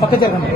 పక్క జరగండి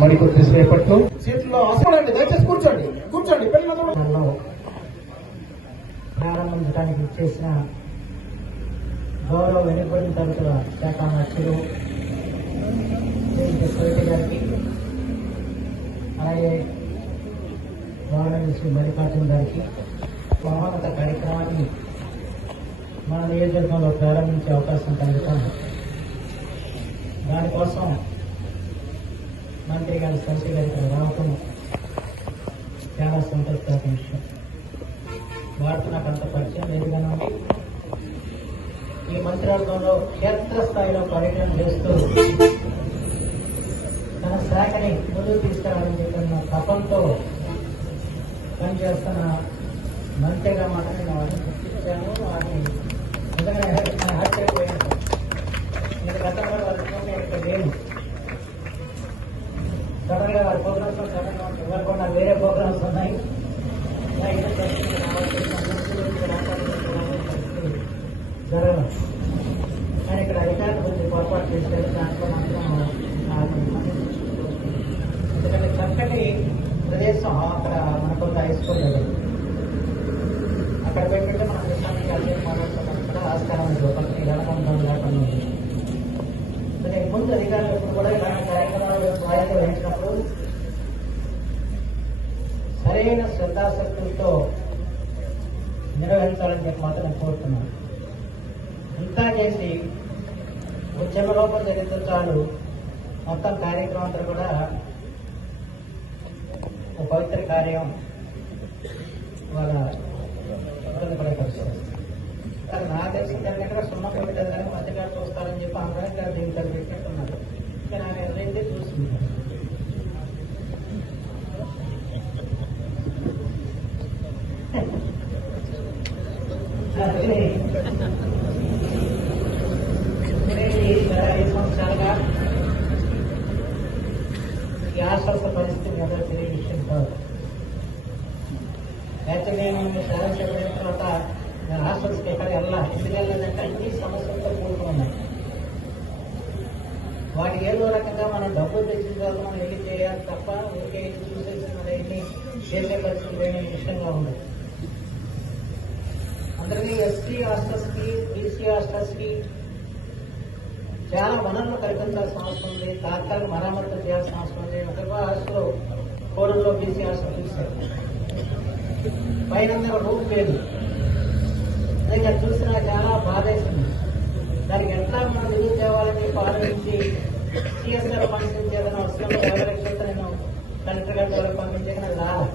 మరి కొద్దిసేపట్లో సీట్లో అసలు దయచేసి కూర్చోండి కూర్చోండి ప్రారంభించడానికి చేసిన గౌరవ వెనుకబడిన తరగతుల శాఖ మంత్రులు గారికి అలాగే గవర్నమెంట్ శ్రీ మల్లికార్జున గారికి మహోన్నత కార్యక్రమాన్ని మన నియోజకవర్గంలో ప్రారంభించే అవకాశం కలుగుతాం దానికోసం మంత్రి గారు శశి గారి రావటం చాలా సంతోషకరమైన విషయం. వారికి నాకు అంత పరిచయం లేదు కానీ ఈ మంత్రివర్గంలో క్షేత్రస్థాయిలో పర్యటన చేస్తూ తన శాఖని ముందుకు తీసుకురావాలని చెప్పిన తపంతో పనిచేస్తున్న మంత్రిగా మాట నేను వారిని గుర్తించాను. వారిని నిజంగా నేను ఆశ్చర్యపోయాను నేను గతంలో వారి చూస్తే ఇక్కడ లేను సడన్గా వారి ప్రోగ్రామ్స్ సడన్గా ఎవరు కూడా వేరే ప్రోగ్రామ్స్ ఉన్నాయి ఇలా ఏదో పరిస్థితి రావాల్సి వస్తుంది. జరగదు కానీ ఇక్కడ అధికారులు కొంచెం పొరపాటు చేశారు దాంట్లో మాత్రం ఎందుకంటే చక్కటి ప్రదేశం అక్కడ మనకు హై స్కూల్ అక్కడ పెట్టుకుంటే మన దేశానికి అదే మాట్లాడుతున్నాం కూడా ఆస్కారం ఉంది ఒకరికి ఎలకంతం లేకుండా దానికి ముందు అధికారులు కూడా ఇలాంటి కార్యక్రమాలు వహించినప్పుడు సరైన శ్రద్ధాశక్తులతో నిర్వహించాలని చెప్పి మాత్రం నేను కోరుతున్నాను ఇంతా చేసి ఉద్యమ జరిగితే చాలు మొత్తం కార్యక్రమం అంతా కూడా ఒక పవిత్ర కార్యం వాళ్ళ ఇబ్బంది పడే పరిస్థితి అది నా తెలిసి ఎక్కడ సున్నా పెట్టారు కానీ మధ్యగా చూస్తారని చెప్పి అందరం గారు దీనికి అది పెట్టినట్టున్నారు కానీ ఆయన ఎదురైతే చూస్తుంది అదే ఇరవై సంవత్సరాలుగా ఈ ఆశ్వాస పరిస్థితి ఎవరు తెలియ విషయం కాదు యాక్చువల్గా నేను సేవ చేయబడిన తర్వాత నేను హాస్టల్స్కి ఎక్కడ వెళ్ళా ఎందుకు వెళ్ళలేదంటే అన్ని సమస్యలతో కూడుకుని ఉన్నాయి వాటికి ఏదో రకంగా మనం డబ్బులు తెచ్చిన తర్వాత మనం వెళ్ళి చేయాలి తప్ప ఊరికే వెళ్ళి చూసేసి మన వెళ్ళి చేసే పరిస్థితి లేని విషయంగా ఉంది అందరికీ ఎస్టీ హాస్టల్స్కి బీసీ హాస్టల్స్కి చాలా వనరులు కల్పించాల్సిన అవసరం ఉంది తాత్కాలిక మరామతులు చేయాల్సిన అవసరం ఉంది ఒక హాస్టల్ కోడంలో బీసీ హాస్టల్ చూశారు పైన రూమ్ లేదు. అది అది చూసినా చాలా బాధేసింది. దానికి ఎట్లా మనం నిధులు తేవాలని చెప్పి ఆలోచించి సిఎస్ఆర్ ఫండ్స్ నుంచి ఏదైనా వస్తుందో నేను కలెక్టర్ గారి ద్వారా పంపించక నాకు రాదు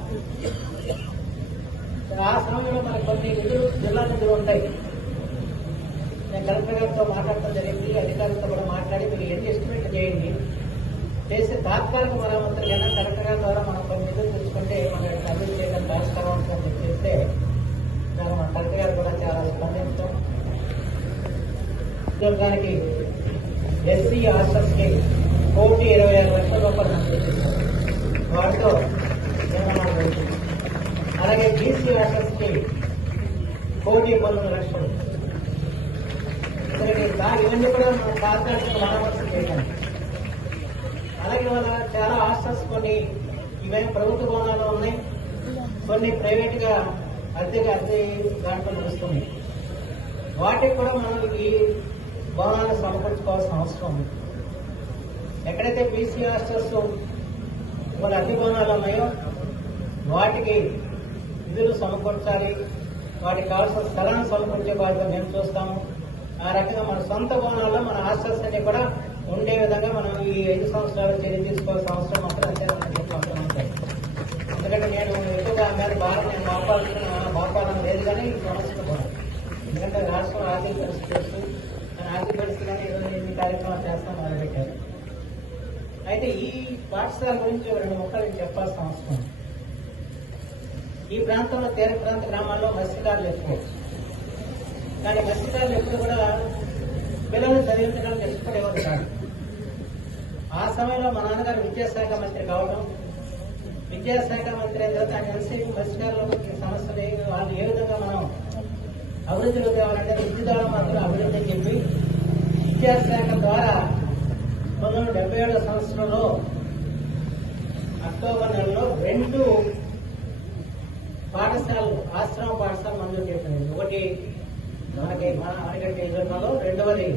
ఆ సమయంలో మనకు కొన్ని నిధులు జిల్లా నిధులు ఉంటాయి. నేను కలెక్టర్ గారితో మాట్లాడటం జరిగింది. అధికారులతో కూడా మాట్లాడి మీరు ఎన్ని చేయండి? చేస్తే తాత్కాలిక మరమ్మతులైనా కలెక్టర్ గారి ద్వారా మనం కొన్ని నిధులు తీసుకుంటే మన అభివృద్ధి చేయడానికి ఆస్కారం ఉంటుందని చెప్పి చెప్తే దాన్ని మన కలెక్టర్ గారు కూడా చాలా స్పందించడం ఉద్యోగానికి ఎస్సీ హాస్టల్స్కి కోటి ఇరవై ఆరు లక్షల రూపాయలు మంజూరు వాటితో నిర్మాణాలు జరుగుతుంది అలాగే బీసీ హాస్టల్స్కి కోటి పన్నెండు లక్షలు. ఇవన్నీ కూడా మనం కార్పొరేషన్ మరమ్మతులు చేయడానికి అలాగే వాళ్ళ చాలా హాస్టల్స్ కొన్ని ఇవే ప్రభుత్వ భవనాలు ఉన్నాయి. కొన్ని ప్రైవేట్గా అద్దెకి అద్దె దాంట్లో నడుస్తున్నాయి. వాటికి కూడా మనం ఈ భవనాలను సమకూర్చుకోవాల్సిన అవసరం ఉంది. ఎక్కడైతే బీసీ హాస్టల్స్ మన అన్ని భవనాలు ఉన్నాయో వాటికి నిధులు సమకూర్చాలి. వాటికి కావాల్సిన స్థలాన్ని సమకూర్చే బాధ్యత మేము చూస్తాము. ఆ రకంగా మన సొంత భవనాల్లో మన హాస్టల్స్ అన్ని కూడా ఉండే విధంగా మనం ఈ ఐదు సంవత్సరాలు చర్య తీసుకోవాల్సిన అవసరం మాత్రం అంతే చెప్పి అవసరం ఎందుకంటే నేను ఎక్కువగా మీద బాగా నేను మాపాడుతున్న మాపాడడం లేదు కానీ ఈ కూడా ఎందుకంటే రాష్ట్రం ఆర్థిక పరిస్థితి నాకు కానీ ఆర్థిక పరిస్థితులని కార్యక్రమాలు చేస్తాం మొదలుపెట్టారు అయితే ఈ పాఠశాల గురించి రెండు ముక్కలు చెప్పాల్సిన అవసరం ఈ ప్రాంతంలో తీర ప్రాంత గ్రామాల్లో మత్స్యకారులు ఎక్కువ. కానీ మత్స్యకారులు ఎప్పుడు కూడా పిల్లలు చదివించడానికి ఇష్టపడేవారు కాదు. ఆ సమయంలో మా నాన్నగారు విద్యాశాఖ మంత్రి కావడం విద్యాశాఖ మంత్రి అయిన తర్వాత ఆయన ఎంతసేపు మత్స్యకారులకు సమస్యలు వాళ్ళు ఏ విధంగా మనం అభివృద్ధిలో తేవాలంటే విద్యుదాల మాత్రం అభివృద్ధి చెప్పి విద్యాశాఖ ద్వారా పంతొమ్మిది డెబ్బై ఏడవ సంవత్సరంలో అక్టోబర్ నెలలో రెండు పాఠశాలలు ఆశ్రమ పాఠశాల మంజూరు చేసింది ఒకటి మనకి మన అరగంట ఎదురులో రెండవది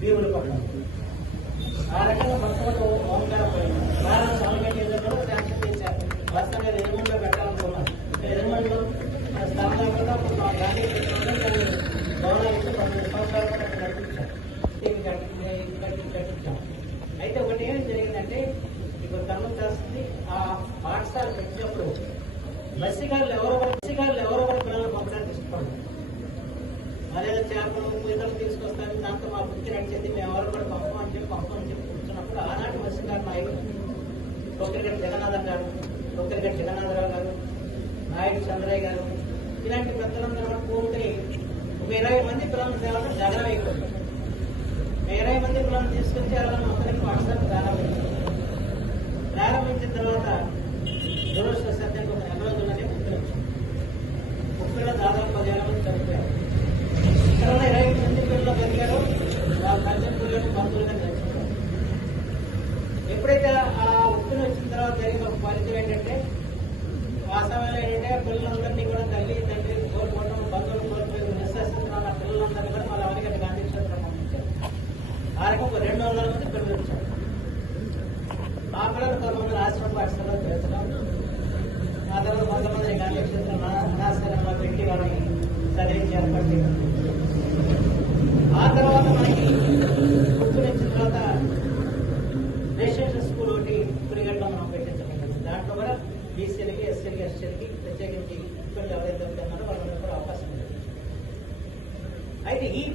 భీములు పట్టణం ఆ రకంగా మొట్టమొదటి ఓంకారపల్లి ప్రారంభ ఆనగడ్డ ఎదురులో శాంక్షన్ చేశారు. వాస్తవంగా ఇది ఎరుమంలో పెట్టాలనుకున్నాను ఎరుమంలో స్థలం లేకుండా connected ಬಂದಿರೋ ಅಂತ ನೀವು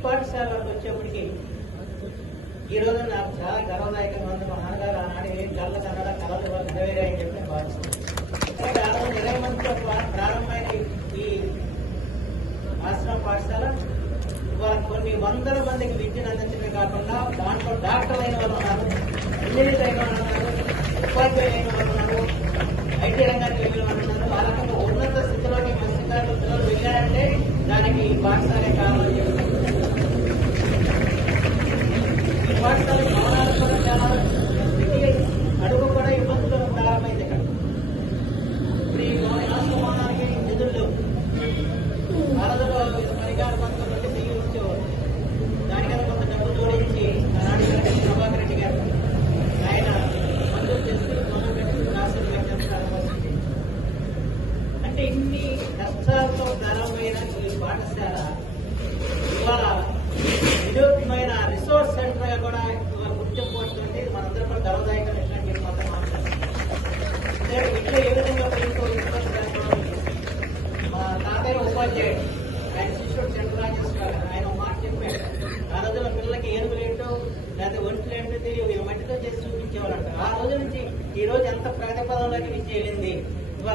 పాఠశాలకు వచ్చేప్పటికి ఈ రోజు నాకు చాలా గర్వదాయకంగా ఉంది. మా నాన్నగారు ఆనాడు ఏం కళ్ళ కన్నడ కళలు వాళ్ళు అని చెప్పి నేను భావిస్తున్నాను ఆ రోజు ఇరవై మందితో ప్రారంభమైన ఈ ఆశ్రమ పాఠశాల. ఇవాళ కొన్ని వందల మందికి విద్యను అందించడమే కాకుండా దాంట్లో డాక్టర్లు అయిన వాళ్ళు ఉన్నారు ఇంజనీర్స్ అయిన వాళ్ళు ఉన్నారు ఉపాధ్యాయులు అయిన వాళ్ళు ఉన్నారు ఐటీ రంగానికి వెళ్ళిన వాళ్ళు ఉన్నారు. ఆ రకంగా ఉన్నత స్థితిలోకి మన పిల్లలు వెళ్ళారంటే దానికి పాఠశాల Thank you.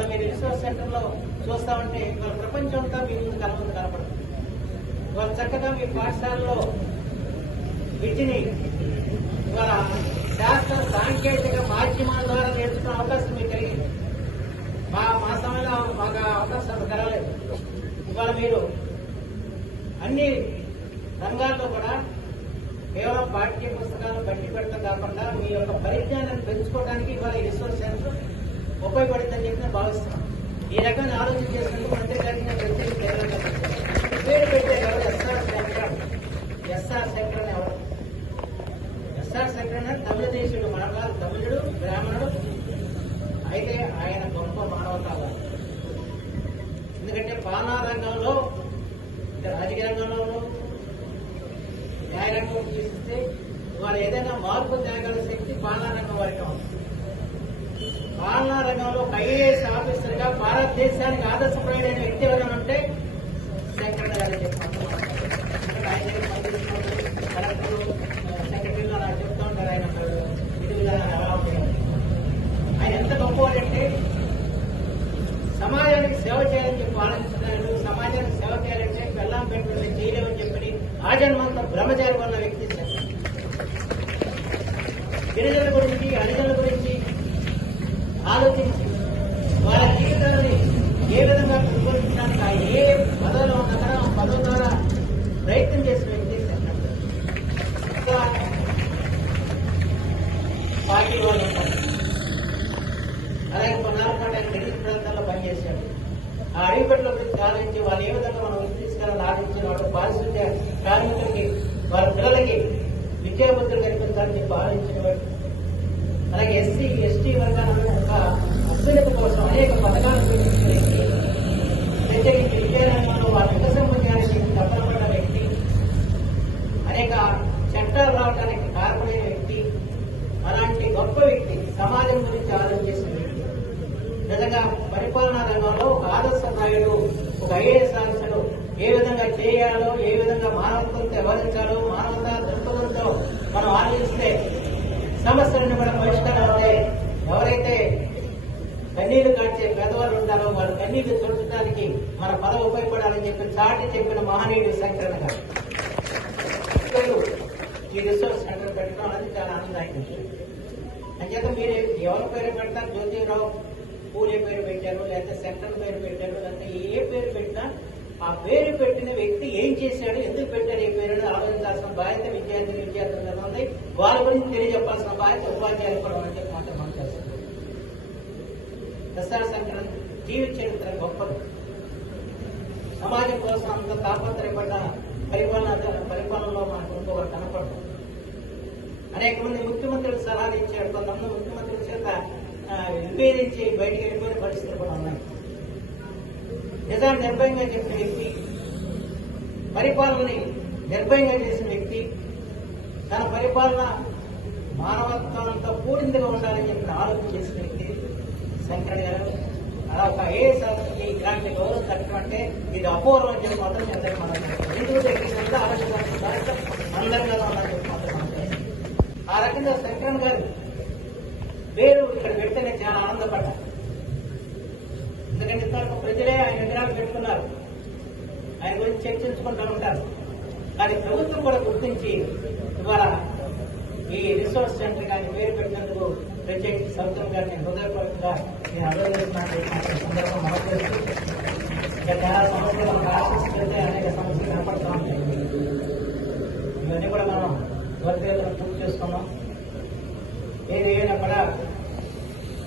మీరు రిసోర్స్ సెంటర్లో చూస్తామంటే వాళ్ళ ప్రపంచం అంతా మీ ముందు కనబడి కనపడుతుంది. వాళ్ళు చక్కగా మీ పాఠశాలలో విద్యని వాళ్ళ శాస్త్ర సాంకేతిక మాధ్యమాల ద్వారా నేర్చుకునే అవకాశం మీకు కలిగింది మా మా సమయంలో మాకు ఆ అవకాశం అంత కలగలేదు ఇవాళ మీరు అన్ని రంగాల్లో కూడా కేవలం పాఠ్య పుస్తకాలను బట్టి పెట్టడం కాకుండా మీ యొక్క పరిజ్ఞానాన్ని పెంచుకోవడానికి ఇవాళ ఈ రకమైన ఆలోచన చేసినందుకు మంత్రి ప్రత్యేక ధన్యవాదాలు పేరు పెట్టారు ఎవరు? ఎస్ఆర్ శంకర్. ఎస్ఆర్ శంకర్ అని ఎవరు ఎస్ఆర్ శంకర్ అంటే తమిళదేశుడు దేశుడు తమిళుడు బ్రాహ్మణుడు. అయితే ఆయన గొప్ప మానవతావాది. ఎందుకంటే పాలనా రంగంలో రాజకీయ రంగంలోనూ న్యాయ రంగం చూస్తే వారు ఏదైనా మార్పు తేగల శక్తి పాలనా రంగం వారికి ఉంది పాలనా రంగంలో ఒక ఐఏఎస్ ఆఫీసర్గా భారతదేశానికి ఆదర్శప్రాయుడైన వ్యక్తి ఎవరైనా ఉంటే శంకర్ గారు చెప్పారు ఆయన ఆయన ఎంత గొప్పవాడంటే సమాజానికి సేవ చేయాలని చెప్పి ఆలోచిస్తున్నాడు. సమాజానికి సేవ చేయాలంటే బెల్లం పెట్టుకుని చేయలేమని చెప్పి ఆజన్మంతో బ్రహ్మచారి వల్ల వ్యక్తి శంకర్. గిరిజనుల గురించి హరిజనుల గురించి ఆలోచించి వాళ్ళ జీవితాన్ని ఏ విధంగా పెంపొందించడానికి ఆ ఏ పదవిలో ఉన్న ఆ పదవి ద్వారా ప్రయత్నం చేసిన వ్యక్తి శంకర్. పార్టీ వాళ్ళు ఉంటారు అలాగే కొన్నాళ్ళ పాటు ఆయన గిరిజన ప్రాంతాల్లో పనిచేశాడు ఆ అడవిపెట్ల గురించి ఆలోచించి వాళ్ళు ఏ విధంగా మనం వృత్తి తీసుకెళ్ళాలని ఆలోచించిన వాళ్ళు పారిశుద్ధ్య కార్మికులకి వారి పిల్లలకి విద్యాబుద్ధులు కల్పించాలని చెప్పి ఆలోచించిన వాడు అలాగే ఎస్సీ ఎస్టీ వర్గాల యొక్క అభ్యున్నత కోసం అనేక పథకాలు పెట్టించిన ప్రత్యేకించి విద్యారంగంలో వారి వికసం పొందడానికి తప్పనపడ్డ వ్యక్తి అనేక చట్టాలు రావడానికి కారణమైన వ్యక్తి అలాంటి గొప్ప వ్యక్తి సమాజం గురించి ఆలోచించిన వ్యక్తి. నిజంగా పరిపాలనా రంగంలో ఒక ఆదర్శ నాయుడు ఒక ఐఏఎస్ ఆఫీసరు ఏ విధంగా చేయాలో ఏ విధంగా మానవత్వంతో వ్యవహరించాలో మానవతా దృక్పథంతో మనం ఆలోచిస్తే సమస్యలను కూడా పరిష్కారం అవుతాయి ఎవరైతే కన్నీళ్ళు కాచే పేదవాళ్ళు ఉంటారో వాళ్ళ కన్నీళ్ళు చూడటానికి మన పదవి ఉపయోగపడాలని చెప్పి చాటి చెప్పిన మహనీయుడు శంకరణ గారు. ఈ రిసోర్స్ సెంటర్ పెట్టడం అనేది చాలా ఆనందాయకం అంచేత మీరు ఎవరి పేరు పెడతారు? జ్యోతిరావు పూలే పేరు పెట్టారు లేకపోతే సెంటర్ పేరు పెట్టారు లేకపోతే ఏ పేరు పెట్టినా ఆ పేరు పెట్టిన వ్యక్తి ఏం చేశాడు ఎందుకు పెట్టారు ఈ పేరు ఆలోచించాల్సిన బాధ్యత విద్యార్థి విద్యార్థుల ఉంది. వారి గురించి తెలియజెప్పాల్సిన బాధ్యత ఉపాధ్యాయులు కూడా అని చెప్పి మాత్రం మనం చేస్తున్నాం ఎస్ఆర్ సంక్రాంతి జీవిత చరిత్ర గొప్పది. సమాజం కోసం అంత తాపత్రయపడ్డ పరిపాలన పరిపాలనలో మనకు ఇంకొకరు కనపడదు. అనేక మంది ముఖ్యమంత్రులు సలహాలు ఇచ్చాడు కొంతమంది ముఖ్యమంత్రుల చేత నివేదించి విభేదించి బయటికి వెళ్ళిపోయిన పరిస్థితులు కూడా ఉన్నాయి. నిజాన్ని నిర్భయంగా చెప్పిన వ్యక్తి పరిపాలనని నిర్భయంగా చేసిన వ్యక్తి తన పరిపాలన మానవత్వంతో కూడిందిగా ఉండాలని చెప్పిన ఆలోచన చేసిన వ్యక్తి శంకరణ గారు. అలా ఒక ఐఏఎస్ ఆఫీసర్కి ఇలాంటి గౌరవం తగ్గమంటే అంటే ఇది అపూర్వం అని చెప్పి మాత్రం అందరికీ మనం ఎందుకు దగ్గర ఆలోచించాల్సిన బాధ్యత ఉందని చెప్పి మాత్రం ఆ రకంగా శంకరన్ గారు పేరు ఇక్కడ పెడితే నేను చాలా ఆనందపడ్డా ఎందుకంటే ఇంతవరకు ప్రజలే ఆయన విగ్రహాలు పెట్టుకున్నారు. ఆయన గురించి చర్చించుకుంటూ ఉంటారు. కానీ ప్రభుత్వం కూడా గుర్తించి ఇవాళ ఈ రిసోర్స్ సెంటర్ కానీ పేరు పెట్టినందుకు ప్రత్యేకించి సౌకర్యం గారిని హృదయపూర్వకంగా నేను అభినందిస్తున్నాను సందర్భం మనకు తెలుసు చాలా సమస్యలు మనకు ఆశిస్తుంటే అనేక సమస్యలు కనపడుతూ ఉంటాయి ఇవన్నీ కూడా మనం త్వరితగతిన పూర్తి చేసుకున్నాం ఏది ఏదైనా కూడా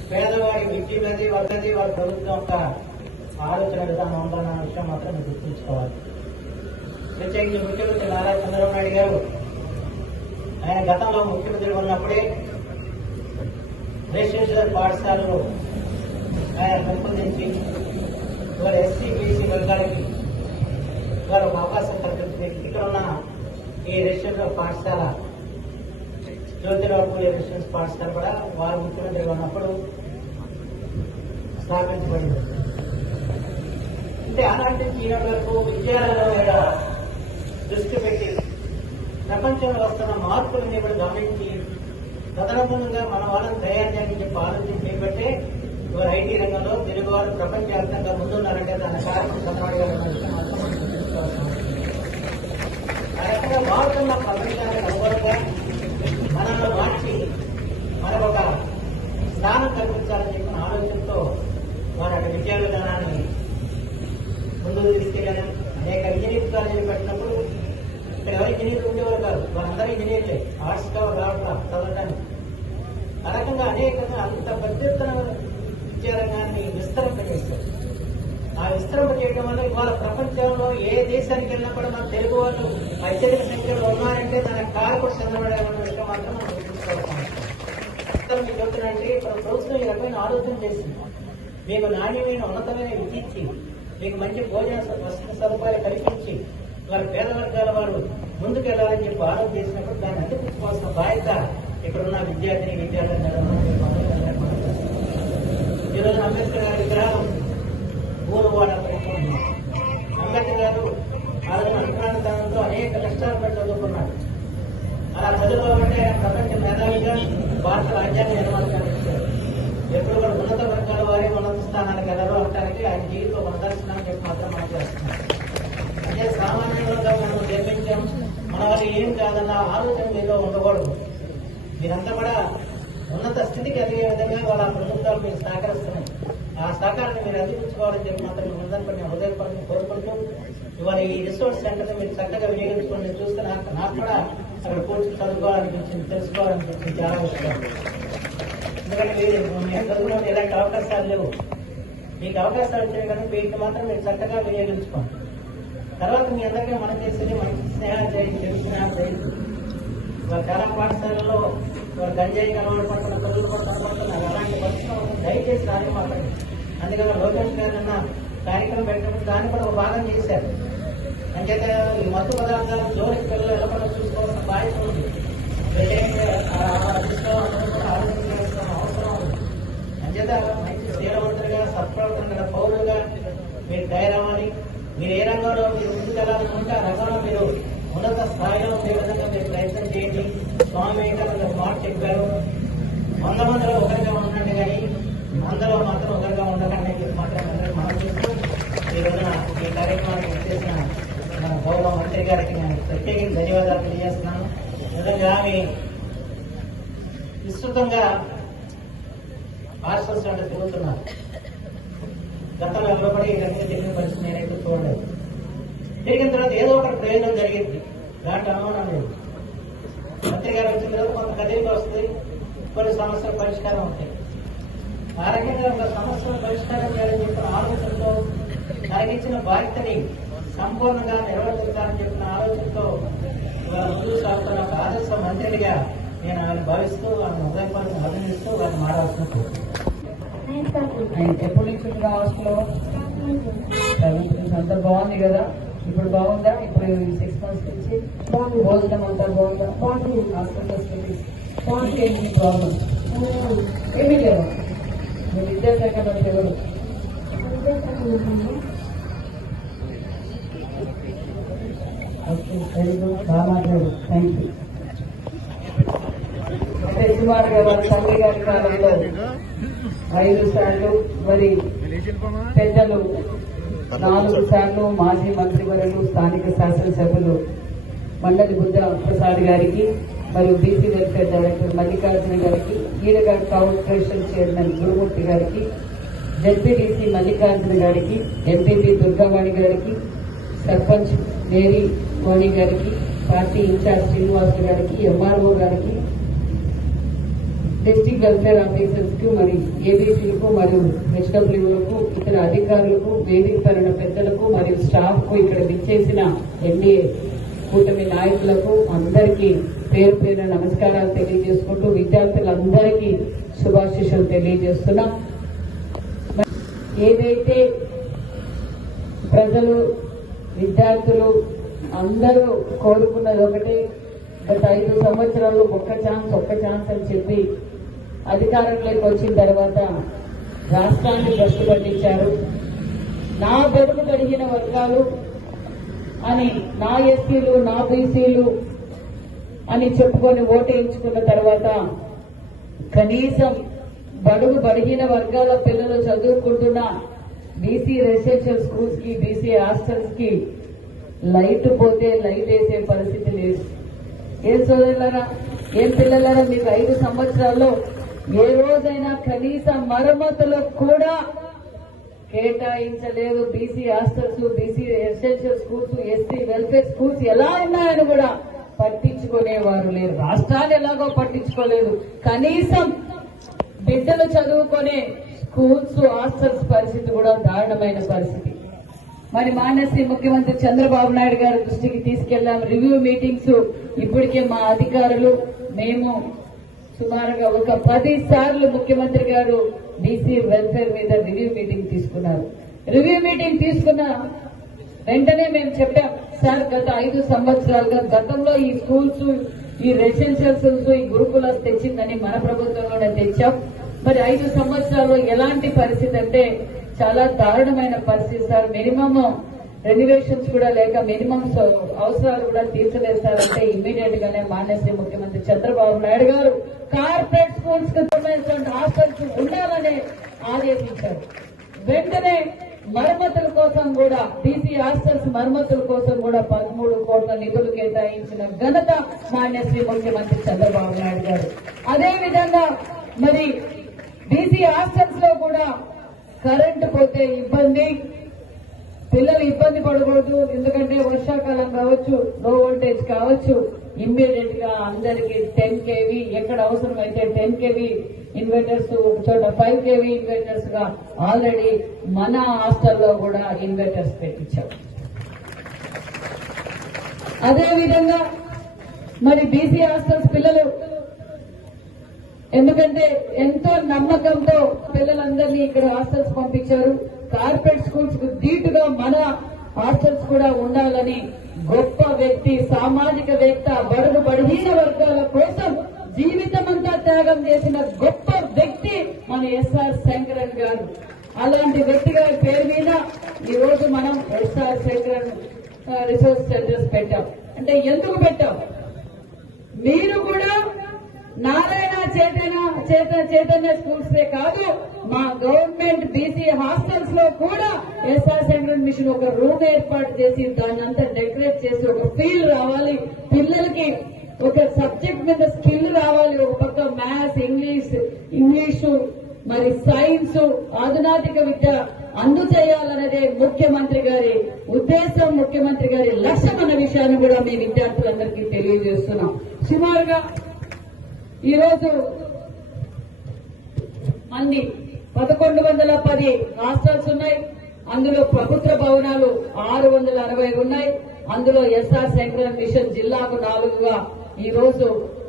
పేదవాడి విద్య మీద వాళ్ళది వాళ్ళ ప్రభుత్వం యొక్క ఆలోచన విధానం ఉందన్న విషయం మాత్రం మీరు గుర్తుంచుకోవాలి. ప్రత్యేకించి ముఖ్యమంత్రి నారా చంద్రబాబు నాయుడు గారు ఆయన గతంలో ముఖ్యమంత్రి ఉన్నప్పుడే రెసిడెన్షియల్ పాఠశాలలో ఆయన పెంపొందించి ఇవాళ ఎస్సీ బీసీ వర్గాలకి వారు ఒక అవకాశం కల్పించి ఇక్కడ ఉన్న ఈ రెసిడెన్షియల్ పాఠశాల జ్యోతిరావు పూలే రెసిడెన్స్ పాఠశాల కూడా వారు ముఖ్యమంత్రిగా ఉన్నప్పుడు స్థాపించబడింది. అంటే అలాంటి ఈనాటి వరకు విద్యాలయాల మీద దృష్టి పెట్టి ప్రపంచంలో వస్తున్న మార్పులని కూడా గమనించి తదనుగుణంగా మన వాళ్ళని తయారు చేయాలని చెప్పి ఆలోచన చేపట్టే ఇవాళ ఐటీ రంగంలో తెలుగు వారు ప్రపంచవ్యాప్తంగా ముందున్నారంటే దాని కారణం చంద్రబాబు గారు ఆ రకంగా మారుతున్న ప్రపంచానికి అనుగుణంగా మనల్ని మార్చి మనకు ఒక స్థానం కల్పించాలని చెప్పిన ఆలోచనతో వారు అటు విద్యా విధానాన్ని ముందుకు తీసుకెళ్ళాను అనేక ఇంజనీరింగ్ కాలేజీలు పెట్టినప్పుడు ఇక్కడ ఎవరు ఇంజనీర్ ఉండేవారు కాదు. వారందరూ ఇంజనీర్లే ఆర్ట్స్ కావాలి రావట్లా చదవటానికి. ఆ రకంగా అనేకంగా అంత పెద్ద విద్యా రంగాన్ని విస్తరింపజేస్తారు ఆ విస్తరింప చేయడం వల్ల ఇవాళ ప్రపంచంలో ఏ దేశానికి వెళ్ళినా కూడా మన తెలుగు వాళ్ళు అత్యధిక సంఖ్యలో ఉన్నారంటే దానికి కారకుడు చంద్రబాబు మీకు ప్రభుత్వం రకమైన ఆలోచన చేసింది మీకు నాణ్యమైన ఉన్నతమైన విద్య ఇచ్చి మీకు మంచి భోజన వసతి సదుపాయాలు కల్పించి వారి పేద వర్గాల వారు ముందుకెళ్ళాలని చెప్పి ఆలోచన చేసినప్పుడు దాన్ని అందిపుచ్చుకోవాల్సిన బాధ్యత ఇక్కడున్న విద్యార్థిని విద్యార్థులు ఈరోజు అంబేద్కర్ గారి విగ్రహం ఊరువాడ అంబేద్కర్ గారు ఆ రోజున అనుప్రాణితంతో అనేక కష్టాలు పడి చదువుకున్నాడు అలా చదువుకోవాలంటే ఆయన ప్రపంచ మేధావిగా భారత రాజ్యాంగ నిర్మాణాన్ని ఇచ్చారు ఎప్పుడు కూడా ఉన్నత వర్గాల వారి ఉన్నత స్థానానికి వెళ్ళరు ఆయన జీవిత ఒక నిదర్శనం చెప్పి మాత్రం మనం చేస్తున్నాం. అంటే సామాన్యంగా మనం జన్మించాం. మన వల్ల ఏం కాదన్న ఆలోచన మీలో ఉండకూడదు. మీరంతా కూడా ఉన్నత స్థితికి ఎదిగే విధంగా వాళ్ళ ప్రభుత్వాలు మీరు సహకరిస్తున్నాయి. ఆ సహకారాన్ని మీరు అందించుకోవాలని చెప్పి మాత్రం ముందర నేను హృదయపరంగా కోరుకుంటూ ఇవాళ ఈ రిసోర్స్ సెంటర్ మీరు చక్కగా వినియోగించుకొని చూస్తే నాకు నాకు కూడా అక్కడ కూర్చొని చదువుకోవాలనిపించింది తెలుసుకోవాలనిపించింది చాలా ఇష్టం ఎందుకంటే మీ చదువులో ఎలాంటి అవకాశాలు లేవు. మీకు అవకాశాలు వచ్చాయి కానీ వీటిని మాత్రం మీరు చక్కగా వినియోగించుకోండి. తర్వాత మీ అందరికీ మనం చేసేది మనకి స్నేహాలు చేయండి తెలుగు చేయండి. వాళ్ళ చాలా పాఠశాలలో వాళ్ళ గంజాయి కలవాడు పడుతున్న పిల్లలు కూడా కనబడుతున్నారు అలాంటి పరిస్థితులు దయచేసి రాని మాత్రం అందుకని లోకేష్ గారు నిన్న కార్యక్రమం పెట్టినప్పుడు దాన్ని కూడా ఒక భాగం చేశారు. అంచేత ఈ మత్తు పదార్థాలు జోలికి పిల్లలు వెళ్ళకుండా అంచేత మంచి శీలవంతులుగా సత్ప్రవర్తన గల పౌరులుగా మీరు తయారవ్వాలి మీరు ఏ రంగంలో మీరు ముందుకెళ్ళాలనుకుంటే ఆ రంగంలో మీరు ఉన్నత స్థాయిలో ఉండే విధంగా మీరు ప్రయత్నం చేయండి స్వామి వివేకానంద మాట చెప్పారు వంద మందిలో ఒకరిగా ఉండండి కానీ అందరూ మాత్రం ఒకరిగా ఉండకండి అని చెప్పి మాత్రం అందరూ మనం చూస్తూ ఈ రోజున ఈ కార్యక్రమానికి చేసిన మన గౌరవ మంత్రి గారికి నేను ప్రత్యేకించి ధన్యవాదాలు తెలియజేస్తున్నాను. నిజంగా ఆమె విస్తృతంగా మార్షల్స్ అంటే తిరుగుతున్నారు. గతంలో ఎవరబడి ఈ రకంగా పరిస్థితి నేనైతే చూడలేదు. తిరిగిన తర్వాత ఏదో ఒక ప్రయోజనం జరిగింది. దాంట్లో అనుమానం లేదు. మంత్రి గారు వచ్చిన తర్వాత కొంత కదిలిక వస్తుంది. కొన్ని సమస్యల పరిష్కారం అవుతాయి. ఆ రకంగా ఒక సమస్యల పరిష్కారం చేయాలని చెప్పిన ఆలోచనతో తనకిచ్చిన బాధ్యతని సంపూర్ణంగా నిర్వర్తించాలని చెప్పిన ఆలోచనతో ఇవాళ ముందుకు సాగుతున్న ఒక మంత్రిగా నేను ఆయన భావిస్తూ ఆయన హృదయపూర్వకంగా అభినందిస్తూ వారిని మారాల్సిన ఆయన ఎప్పటి నుంచి ఉంటుంది హాస్టల్లో సెవెంత్ నుంచి అంతా బాగుంది కదా ఇప్పుడు బాగుందా ఇప్పుడు సిక్స్ మంత్స్ నుంచి భోజనం అంతా బాగుందా బాగుంది హాస్టల్ ఫెసిలిటీస్ బాగుంది ఏంటి ప్రాబ్లం ఏమీ లేవు మీరు విద్యాశాఖ మంత్రి ఎవరు విద్యాశాఖ ఓకే వెరీ గుడ్ బాగా మాట్లాడు థ్యాంక్ యూ గారి కాలంలో ఐదు సార్లు మరి పెద్దలు నాలుగు సార్లు మాజీ మంత్రివర్యులు స్థానిక శాసనసభ్యులు మండలి బుద్ధ ప్రసాద్ గారికి మరియు బీసీ వెల్ఫేర్ డైరెక్టర్ మల్లికార్జున గారికి ఈడగాడ్ కార్పొరేషన్ చైర్మన్ గురుమూర్తి గారికి జడ్పీటీసీ మల్లికార్జున గారికి ఎంపీపీ దుర్గావాణి గారికి సర్పంచ్ మేరీ మోని గారికి పార్టీ ఇన్ఛార్జ్ శ్రీనివాస్ గారికి ఎంఆర్ఓ గారికి డిస్టిక్ వెల్ఫేర్ ఆఫీసర్స్కు మరి ఏబీసీలకు మరియు హెచ్డబ్ల్యూలకు ఇతర అధికారులకు వేదిక పైన పెద్దలకు మరియు స్టాఫ్కు ఇక్కడ విచ్చేసిన ఎన్డీఏ కూటమి నాయకులకు అందరికీ పేరు పేరు నమస్కారాలు తెలియజేసుకుంటూ విద్యార్థులందరికీ శుభాశిషులు తెలియజేస్తున్నాం. ఏదైతే ప్రజలు విద్యార్థులు అందరూ కోరుకున్నది ఒకటి. గత ఐదు సంవత్సరాలు ఒక్క ఛాన్స్ ఒక్క ఛాన్స్ అని చెప్పి అధికారంలోకి వచ్చిన తర్వాత రాష్ట్రాన్ని భ్రష్టు పట్టించారు. నా బతుకు కలిగిన వర్గాలు అని నా ఎస్సీలు నా బీసీలు అని చెప్పుకొని ఓటేయించుకున్న తర్వాత కనీసం బడుగు బడిగిన వర్గాల పిల్లలు చదువుకుంటున్న బీసీ రెసిడెన్షియల్ స్కూల్స్కి బీసీ హాస్టల్స్కి లైట్ పోతే లైట్ వేసే పరిస్థితి లేదు. ఏం చదువులారా ఏం పిల్లలారా మీకు ఐదు సంవత్సరాల్లో ఏ రోజైనా కనీస మరమ్మతులకు కూడా కేటాయించలేదు BC hostels BC residential schools SC welfare schools ఎలా ఉన్నాయని కూడా పట్టించుకునేవారు లేరు. రాష్ట్రాలు ఎలాగో పట్టించుకోలేదు. కనీసం బిడ్డలు చదువుకునే స్కూల్స్ హాస్టల్స్ పరిస్థితి కూడా దారుణమైన పరిస్థితి. మరి మాన్యశ్రీ ముఖ్యమంత్రి చంద్రబాబు నాయుడు గారి దృష్టికి తీసుకెళ్ళాం రివ్యూ మీటింగ్స్ ఇప్పటికే మా అధికారులు మేము సుమారుగా ఒక పది సార్లు ముఖ్యమంత్రి గారు బీసీ వెల్ఫేర్ మీద రివ్యూ మీటింగ్ తీసుకున్నారు. రివ్యూ మీటింగ్ తీసుకున్న వెంటనే మేము చెప్పాం సార్ గత ఐదు సంవత్సరాలుగా గతంలో ఈ స్కూల్స్ ఈ రెసిడెన్షియల్స్ ఈ గురుకులాస్ తెచ్చిందని మన ప్రభుత్వంలోనే తెచ్చాం. మరి ఐదు సంవత్సరాల్లో ఎలాంటి పరిస్థితి అంటే చాలా దారుణమైన పరిస్థితి సార్. మినిమం రెన్యువేషన్స్ కూడా లేక మినిమం అవసరాలు కూడా తీర్చలేదు సార్ అంటే ఇమ్మీడియట్ గానే మాన్యశ్రీ ముఖ్యమంత్రి చంద్రబాబు నాయుడు గారు కార్పొరేట్ స్కూల్స్కు సంబంధించిన హాస్టల్స్ ఉండాలని ఆదేశించారు. వెంటనే మరమ్మతుల కోసం కూడా బీసీ హాస్టల్స్ మరమ్మతుల కోసం కూడా పదమూడు కోట్ల నిధులు కేటాయించిన ఘనత మాన్యశ్రీ ముఖ్యమంత్రి చంద్రబాబు నాయుడు గారు. అదే విధంగా మరి బీసీ హాస్టల్స్లో కూడా కరెంటు పోతే ఇబ్బంది. పిల్లలు ఇబ్బంది పడకూడదు. ఎందుకంటే వర్షాకాలం కావచ్చు లో వోల్టేజ్ కావచ్చు ఇమ్మీడియట్గా అందరికి టెన్ కేవీ ఎక్కడ అవసరమైతే టెన్ కేవీ ఇన్వర్టర్స్ ఒక చోట ఫైవ్ కేవీ ఇన్వర్టర్స్గా ఆల్రెడీ మన హాస్టల్లో కూడా ఇన్వర్టర్స్ పెట్టించాం అదే విధంగా మరి బీసీ హాస్టల్స్ పిల్లలు ఎందుకంటే ఎంతో నమ్మకంతో పిల్లలందరినీ ఇక్కడ హాస్టల్స్ పంపించారు. కార్పొరేట్ స్కూల్స్కు ధీటుగా మన హాస్టల్స్ కూడా ఉండాలని గొప్ప వ్యక్తి సామాజిక వేత్త బడుగు బడిహీన వర్గాల కోసం జీవితమంతా త్యాగం చేసిన గొప్ప వ్యక్తి మన ఎస్ఆర్ శంకరన్ గారు. అలాంటి వ్యక్తి గారి పేరు మీద ఈ రోజు మనం ఎస్ఆర్ శంకరన్ రిసోర్స్ సెంటర్స్ పెట్టాం. అంటే ఎందుకు పెట్టాం? మీరు కూడా నారాయణ చైతన్య చేత చైతన్య స్కూల్స్ కాదు మా గవర్నమెంట్ బీసీ హాస్టల్స్లో కూడా ఎస్ఆర్ సెంట్రల్ మిషన్ ఒక రూమ్ ఏర్పాటు చేసి దాన్ని అంతా డెకరేట్ చేసి ఒక ఫీల్ రావాలి. పిల్లలకి ఒక సబ్జెక్ట్ మీద స్కిల్ రావాలి. ఒక పక్క మ్యాథ్స్ ఇంగ్లీష్ ఇంగ్లీషు మరి సైన్స్ ఆధునాతిక విద్య అందుచేయాలన్నదే ముఖ్యమంత్రి గారి ఉద్దేశం ముఖ్యమంత్రి గారి లక్ష్యం అన్న విషయాన్ని కూడా మీ విద్యార్థులందరికీ తెలియజేస్తున్నాం. సుమారుగా ఈరోజు మంది పదకొండు వందల పది హాస్టల్స్ ఉన్నాయి. అందులో ప్రభుత్వ భవనాలు ఆరు వందల అరవై ఉన్నాయి. అందులో ఎస్ఆర్ శంకరన్ మిషన్ జిల్లాకు నాలుగుగా ఈ రోజు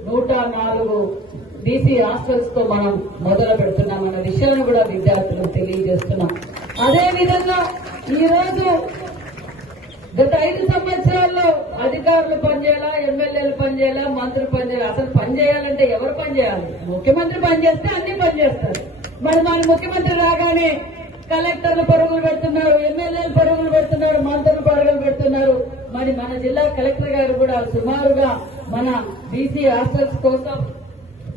నూట నాలుగు బీసీ హాస్టల్స్తో మనం మొదలు పెడుతున్నాం అన్న విషయాన్ని కూడా విద్యార్థులకు తెలియజేస్తున్నాం. అదే విధంగా ఈ రోజు గత ఐదు సంవత్సరాల్లో అధికారులు పనిచేయాలా ఎమ్మెల్యేలు పనిచేయాలా మంత్రులు పనిచేయాలి? అసలు పని చేయాలంటే ఎవరు పని చేయాలి? ముఖ్యమంత్రి పని చేస్తే అన్ని పని చేస్తారు. మరి మన ముఖ్యమంత్రి రాగానే కలెక్టర్లు పరుగులు పెడుతున్నారు ఎమ్మెల్యేలు పరుగులు పెడుతున్నారు మంత్రులు పరుగులు పెడుతున్నారు. మరి మన జిల్లా కలెక్టర్ గారు కూడా సుమారుగా మన బీసీ హాస్టల్స్ కోసం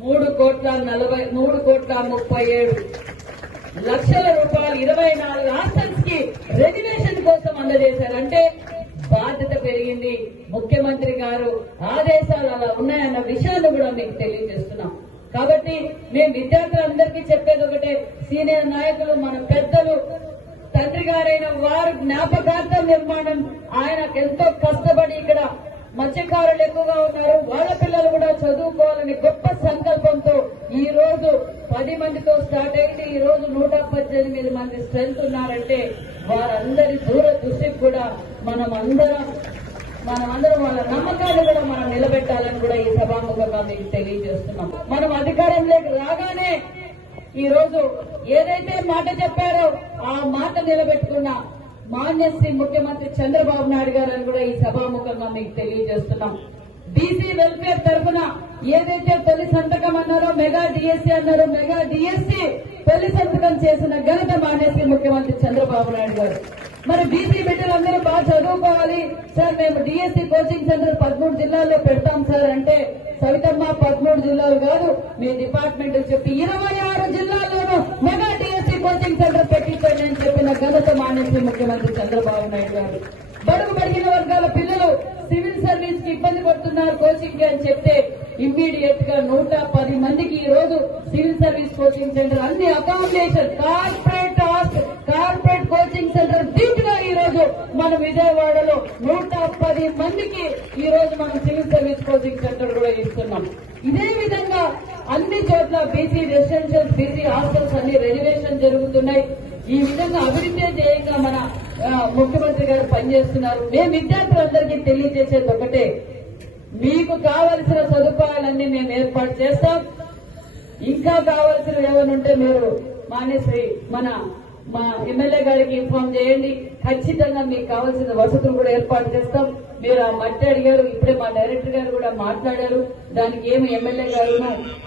మూడు కోట్ల నలభై మూడు కోట్ల ముప్పై ఏడు లక్షల రూపాయలు ఇరవై నాలుగు హాస్టల్స్కి రెజినేషన్ కోసం అందజేశారు. అంటే బాధ్యత పెరిగింది. ముఖ్యమంత్రి గారు ఆదేశాలు అలా ఉన్నాయన్న విషయాన్ని కూడా మీకు తెలియజేస్తున్నాం. కాబట్టి మేము విద్యార్థులందరికీ చెప్పేది ఒకటే సీనియర్ నాయకులు మన పెద్దలు తండ్రి గారైన వారు జ్ఞాపకార్థం నిర్మాణం ఆయన ఎంతో కష్టపడి ఇక్కడ మత్స్యకారులు ఎక్కువగా ఉన్నారు. వాళ్ళ పిల్లలు కూడా చదువుకోవాలని గొప్ప సంకల్పంతో ఈ రోజు పది మందితో స్టార్ట్ అయింది. ఈ రోజు నూట పద్దెనిమిది మంది స్ట్రెంత్ ఉన్నారంటే వారందరి దూర దృష్టికి కూడా మనం అందరం మనం అందరం వాళ్ళ నమ్మకాన్ని కూడా మనం నిలబెట్టాలని కూడా ఈ సభాముఖంగా మీకు తెలియజేస్తున్నాం. మనం అధికారంలోకి రాగానే ఈ రోజు ఏదైతే మాట చెప్పారో ఆ మాట నిలబెట్టుకున్న మాన్యశ్రీ ముఖ్యమంత్రి చంద్రబాబు నాయుడు గారు అని కూడా ఈ సభాముఖంగా మీకు తెలియజేస్తున్నాం. బీసీ వెల్ఫేర్ తరఫున ఏదైతే తొలి సంతకం అన్నారో మెగా డిఎస్సీ అన్నారో మెగా డిఎస్సీ తొలి సంతకం చేసిన ఘనత మానేసి ముఖ్యమంత్రి చంద్రబాబు నాయుడు గారు. మరి బీసీ బిడ్డలందరూ బాగా చదువుకోవాలి. సార్ మేము డిఎస్సీ కోచింగ్ సెంటర్ పదమూడు జిల్లాల్లో పెడతాం సార్ అంటే సవితమ్మ పదమూడు జిల్లాలు కాదు మీ డిపార్ట్మెంట్ చెప్పి ఇరవై ఆరు ఘనత మానేసి ముఖ్యమంత్రి చంద్రబాబు నాయుడు గారు. బడుగు బడిగిన వర్గాల పిల్లలు సివిల్ సర్వీస్కి ఇబ్బంది పడుతున్నారు కోచింగ్ అని చెప్తే ఇమ్మీడియట్గా నూట పది మందికి ఈ రోజు సివిల్ సర్వీస్ కోచింగ్ సెంటర్ అన్ని accommodation corporate corporate coaching centre ధీటుగా ఈ రోజు మన విజయవాడలో నూట పది మందికి ఈ రోజు మనం సివిల్ సర్వీస్ కోచింగ్ సెంటర్ కూడా ఇస్తున్నాం. ఇదే విధంగా అన్ని చోట్ల బీసీ రెసిడెన్షియల్ బీసీ హాస్టల్స్ అన్ని రెనోవేషన్ జరుగుతున్నాయి. ఈ విధంగా అభివృద్ధి ధ్యేయంగా మన ముఖ్యమంత్రి గారు పనిచేస్తున్నారు. మేము విద్యార్థులందరికీ తెలియజేసేది ఒకటే. మీకు కావలసిన సదుపాయాలన్నీ మేము ఏర్పాటు చేస్తాం. ఇంకా కావాల్సిన ఏమైనా ఉంటే మీరు మానేశ్రీ మన మా ఎమ్మెల్యే గారికి ఇన్ఫార్మ్ చేయండి. ఖచ్చితంగా మీకు కావాల్సిన వసతులు కూడా ఏర్పాటు చేస్తాం. మీరు ఆ మట్టి అడిగారు ఇప్పుడే మా డైరెక్టర్ గారు కూడా మాట్లాడారు. దానికి ఏమి ఎమ్మెల్యే గారు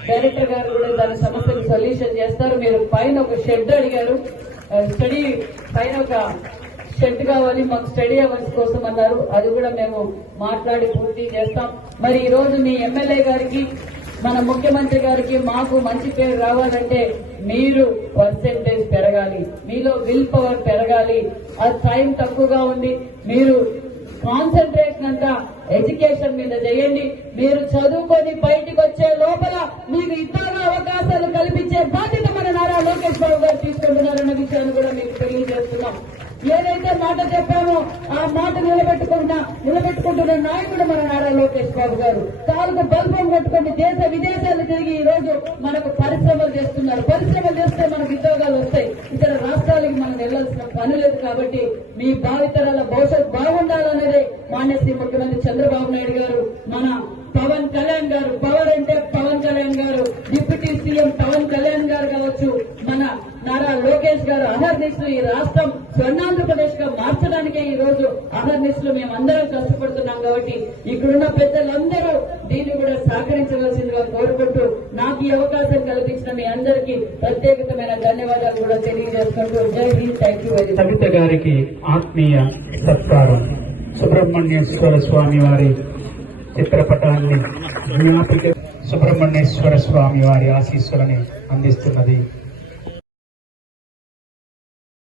డైరెక్టర్ గారు కూడా దాని సమస్యకు సొల్యూషన్ చేస్తారు. మీరు పైన ఒక షెడ్ అడిగారు. స్టడీ పైన ఒక షెడ్ కావాలి మాకు స్టడీ అవర్స్ కోసం అన్నారు. అది కూడా మేము మాట్లాడి పూర్తి చేస్తాం. మరి ఈ రోజు మీ ఎమ్మెల్యే గారికి మన ముఖ్యమంత్రి గారికి మాకు మంచి పేరు రావాలంటే మీరు పర్సెంటేజ్ పెరగాలి. మీలో విల్ పవర్ పెరగాలి. ఆ టైం తక్కువగా ఉంది. మీరు కాన్సన్ట్రేషన్ అంతా ఎడ్యుకేషన్ మీద చేయండి. మీరు చదువుకొని బయటికి వచ్చే లోపల మీకు ఇతర అవకాశాలు కల్పించే బాధ్యత మన నారా లోకేష్ బాబు గారు తీసుకుంటున్నారన్న విషయాన్ని కూడా మీకు తెలియజేస్తున్నాం. ఏదైతే మాట చెప్పామో ఆ మాట నిలబెట్టుకుంటా నిలబెట్టుకుంటున్న నాయకుడు మన నారా లోకేష్ బాబు గారు. తాలూకు బల్బం కట్టుకుని దేశ విదేశాలు తిరిగి ఈ రోజు మనకు పరిశ్రమలు చేస్తున్నారు. పరిశ్రమలు చేస్తే మనకు ఉద్యోగాలు వస్తాయి. ఇతర రాష్ట్రాలకి మనం వెళ్ళాల్సిన పని లేదు కాబట్టి మీ భావితరాల భవిష్యత్ బాగుండాలనేదే మాన్యశ్రీ ముఖ్యమంత్రి చంద్రబాబు నాయుడు గారు మన పవన్ కళ్యాణ్ గారు. పవర్ అంటే పవన్ కళ్యాణ్ గారు. డిప్యూటీ సీఎం పవన్ కళ్యాణ్ గారు కావచ్చు మన నారా లోకేష్ గారు అహర్నిశలు ఈ రాష్ట్రం స్వర్ణాంధ్రప్రదేశ్గా మార్చడానికే ఈ రోజు అహర్నిశలు మేము అందరం కష్టపడుతున్నాం కాబట్టి ఇక్కడున్న పెద్దలందరూ దీన్ని కూడా సహకరించవలసిందిగా కోరుకుంటూ నాకు ఈ అవకాశం కల్పించిన మీ అందరికీ ప్రత్యేకమైన ధన్యవాదాలు కూడా తెలియజేసుకుంటూ జై హింద్ థ్యాంక్ యూ కవిత గారికి ఆత్మీయ సత్కారం. సుబ్రహ్మణ్యేశ్వర స్వామి వారి చిత్రపటాన్ని జ్ఞాపిక సుబ్రహ్మణ్యేశ్వర స్వామి వారి ఆశీస్సులని అందిస్తున్నది